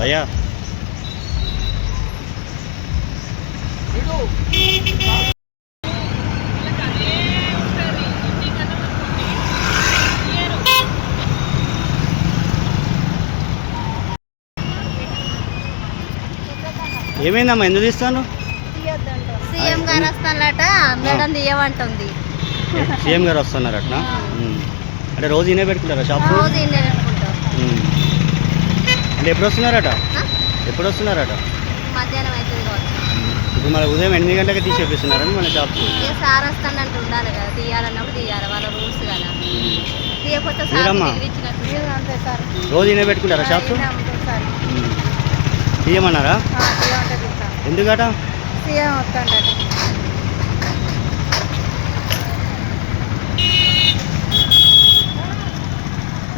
భయ్యా ఏమైందమ్మా ఎందుకు తీస్తాను? సీఎం గారు వస్తానట, మేడం తీయమంటుంది. సీఎం గారు వస్తున్నారట. అంటే రోజు ఈయనే పెట్టుకుంటారా షాప్? రోజు ఈయనే పెట్టుకుంటాం. అంటే ఎప్పుడు వస్తున్నారట? ఎప్పుడు వస్తున్నారట? మధ్యాహ్నం అవుతుంది కావచ్చు. ఇప్పుడు మన ఉదయం 8 గంటలకి తీసేపిస్తున్నారని మన షాప్. సార్ వస్తానంటే ఉండాలి కదా, తీయాలన్నప్పుడు తీయాలి, వాళ్ళ రూల్స్ కదా. తీయకపోతే రోజు ఈయనే పెట్టుకుంటారా షాప్? తీయమన్నారా? ఎందుకట? సీఎం వస్తాడు.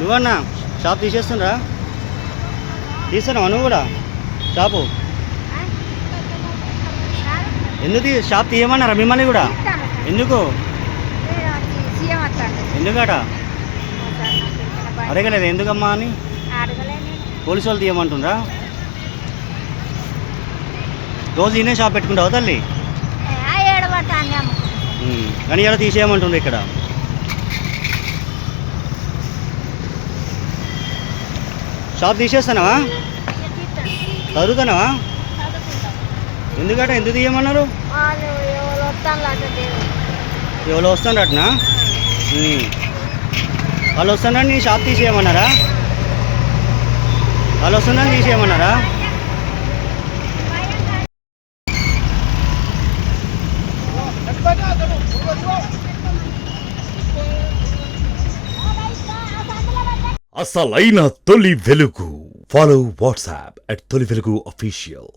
నువ్వన్నా షాప్ తీసేస్తుండ్రా? తీస్తున్నావా నువ్వు కూడా షాపు? ఎందుకు షాప్ తీయమన్నారా మిమ్మల్ని కూడా? ఎందుకు? ఎందుకట అడగలేదు ఎందుకమ్మా అని? పోలీసు వాళ్ళు తీయమంటుండ్రా? రోజు ఈయనే షాప్ పెట్టుకుంటావు తల్లి? కానీ ఇలా తీసేయమంటుండ్రు ఇక్కడ. షాప్ తీసేస్తానవా? చదువుతానవా? ఎందుకట ఎందుకు తీయమన్నారు? ఎవరు వస్తాడటనా? వాళ్ళు వస్తాడని నీ షాప్ తీసేయమన్నారా? వాళ్ళు వస్తుందని తీసేయమన్నారా? అసలైన తొలి వెలుగు. ఫాలో వాట్సాప్ @తొలి వెలుగు official.